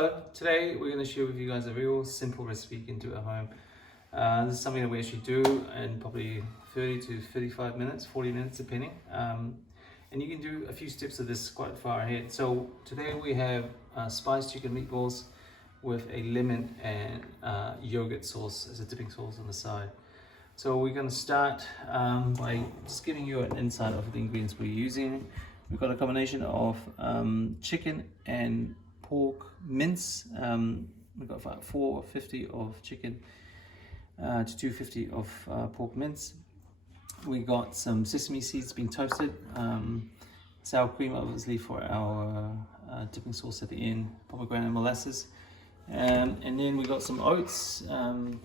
Hello, today we're going to share with you guys a real simple recipe you can do at home. This is something that we actually do in probably 30 to 35 minutes, 40 minutes depending. And you can do a few steps of this quite far ahead. So today we have spiced chicken meatballs with a lemon and yogurt sauce as a dipping sauce on the side. So we're going to start by just giving you an insight of the ingredients we're using. We've got a combination of chicken and pork mince. We've got about 450 of chicken to 250 of pork mince. We got some sesame seeds being toasted, sour cream obviously for our dipping sauce at the end, pomegranate molasses, and then we got some oats and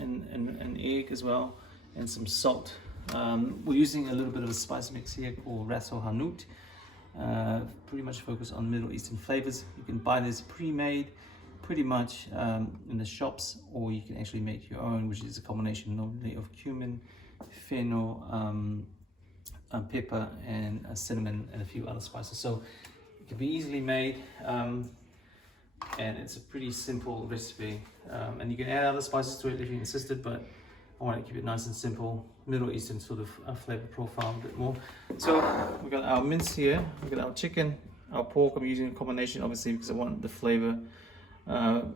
an egg as well, and some salt. We're using a little bit of a spice mix here called ras el hanout. Pretty much focus on Middle Eastern flavors. You can buy this pre-made pretty much in the shops, or you can actually make your own, which is a combination normally of cumin, fennel, pepper, and cinnamon, and a few other spices. So it can be easily made, and it's a pretty simple recipe. And you can add other spices to it if you insisted, but I want to keep it nice and simple, Middle Eastern sort of flavor profile a bit more. So we've got our mince here, we've got our chicken, our pork. I'm using a combination obviously because I want the flavor.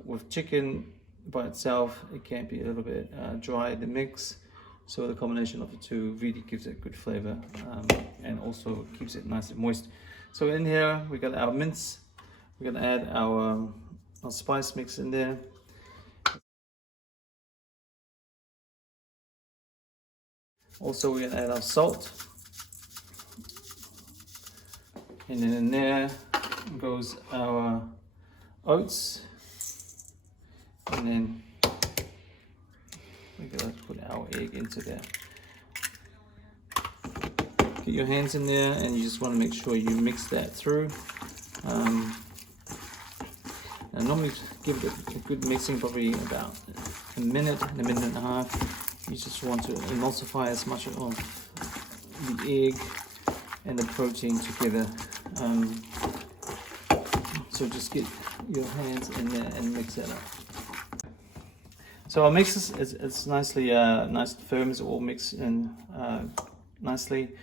With chicken by itself, it can be a little bit dry, the mix. So the combination of the two really gives it good flavor, and also keeps it nice and moist. So in here, we got our mince. We're gonna add our spice mix in there. Also, we're gonna add our salt. And then in there goes our oats. And then we're gonna put our egg into there. Get your hands in there, and you just want to make sure you mix that through. And normally give it a good mixing, probably about a minute and a half. You just want to emulsify as much of the egg and the protein together. So just get your hands in there and mix that up. So our mix is it's nicely nice and firm. It's all mixed in nicely.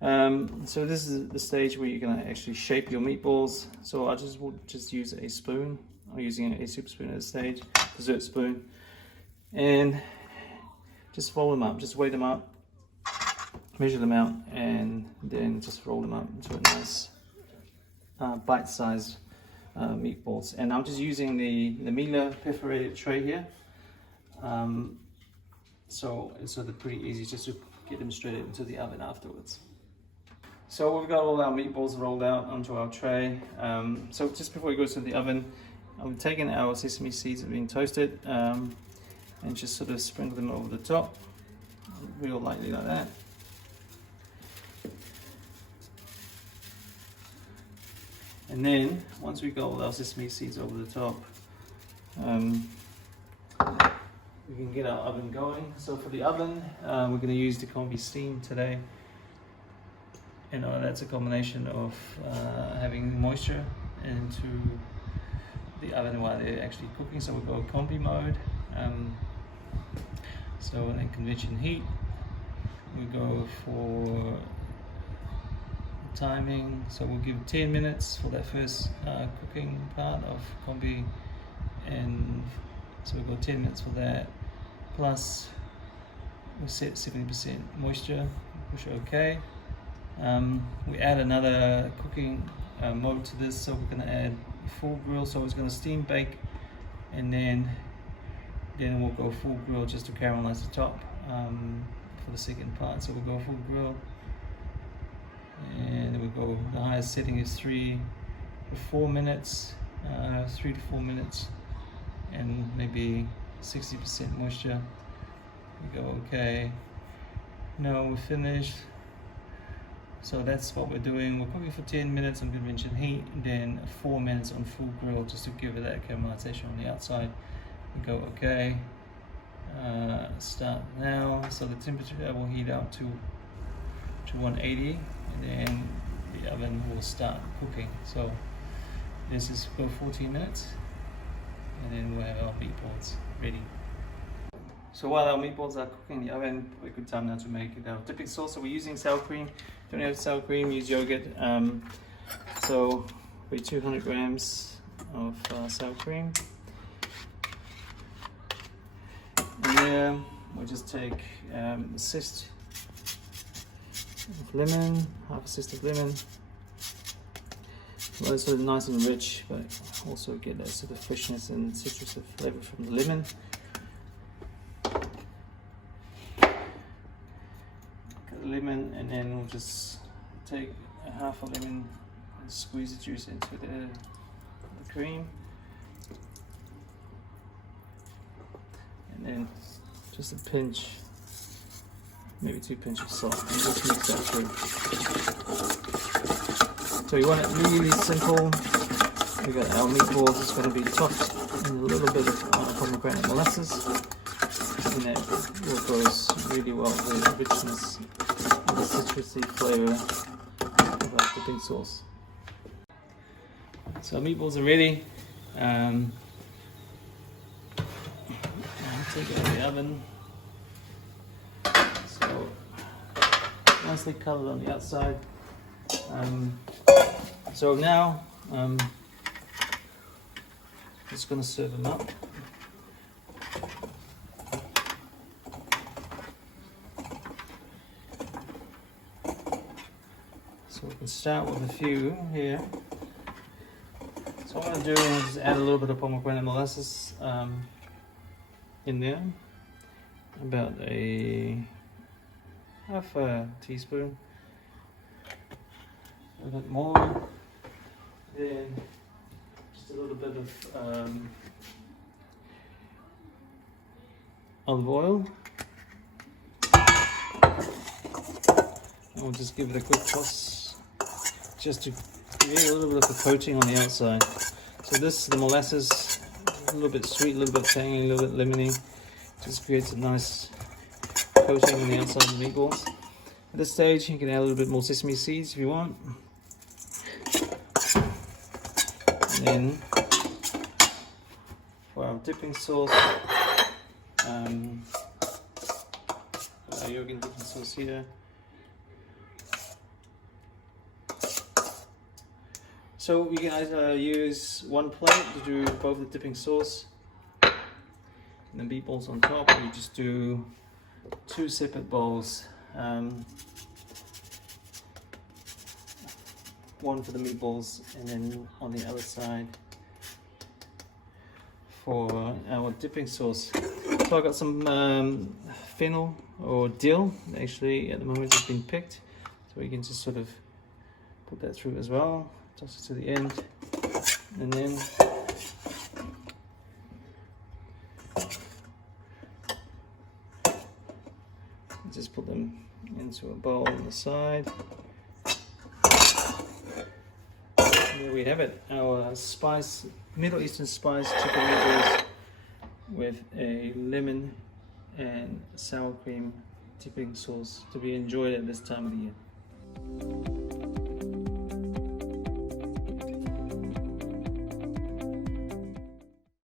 So this is the stage where you're going to actually shape your meatballs. So I just use a spoon. I'm using a soup spoon at this stage, dessert spoon, and just roll them up. Just weigh them up, measure them out, and then just roll them up into a nice bite-sized meatballs. And I'm just using the Miele perforated tray here. So they're pretty easy just to get them straight into the oven afterwards. So we've got all our meatballs rolled out onto our tray. So just before it goes to the oven, I'm taking our sesame seeds that have been toasted, and just sort of sprinkle them over the top, real lightly like that. And then once we got all our sesame seeds over the top, we can get our oven going. So for the oven, we're going to use the combi steam today. You know, that's a combination of having moisture into the oven while they're actually cooking. So we'll go combi mode. So in convention heat, we go for timing. So we'll give 10 minutes for that first cooking part of combi, and so we'll go 10 minutes for that. Plus, we set 70% moisture, push OK. We add another cooking mode to this, so we're going to add full grill. So it's going to steam bake, and then we'll go full grill just to caramelize the top for the second part. So we'll go full grill, and then we go, the highest setting is 3 to 4 minutes, and maybe 60% moisture. We go OK. No, we're finished. So that's what we're doing. We're cooking for 10 minutes on convention heat, then 4 minutes on full grill just to give it that caramelization on the outside. We go OK. Start now. So the temperature will heat up to 180, and then the oven will start cooking. So this is go 14 minutes. and then we have our meatballs ready. So while our meatballs are cooking in the oven, a good time now to make our dipping sauce. So we're using sour cream. If you don't have sour cream, use yogurt. So we 200 grams of sour cream. And there we'll just take a cyst of lemon, half a cyst of lemon. Well, it's sort of nice and rich, but also get that sort of freshness and citrus flavor from the lemon. Got the lemon, and then we'll just take a half a lemon and squeeze the juice into the cream. And then just a pinch, maybe 2 pinches of salt, and just mix that through. So you want it really simple. We got our meatballs. It's going to be topped in a little bit of pomegranate molasses, and that will goes really well with the richness and the citrusy flavor of our dipping sauce. So our meatballs are ready. I'll take it out of the oven. So nicely coloured on the outside. So now I'm just going to serve them up. So we can start with a few here. So what I'm going to do is just add a little bit of pomegranate molasses in there, about half a teaspoon, a bit more, then just a little bit of olive oil, and we'll just give it a quick toss just to create a little bit of a coating on the outside. So this, the molasses, a little bit sweet, a little bit tangy, a little bit lemony, just creates a nice coating on the outside of the meatballs. At this stage you can add a little bit more sesame seeds if you want. And then for our dipping sauce, our yogurt dipping sauce here. So we can either use one plate to do both the dipping sauce and the meatballs on top, or you just do 2 separate bowls. One for the meatballs, and then on the other side for our dipping sauce. So I got some fennel or dill. Actually, at the moment it's been picked, so we can just sort of put that through as well. Toss it to the end, and then just put them into a bowl on the side. And there we have it, our Middle Eastern spice chicken noodles with a lemon and sour cream dipping sauce to be enjoyed at this time of the year.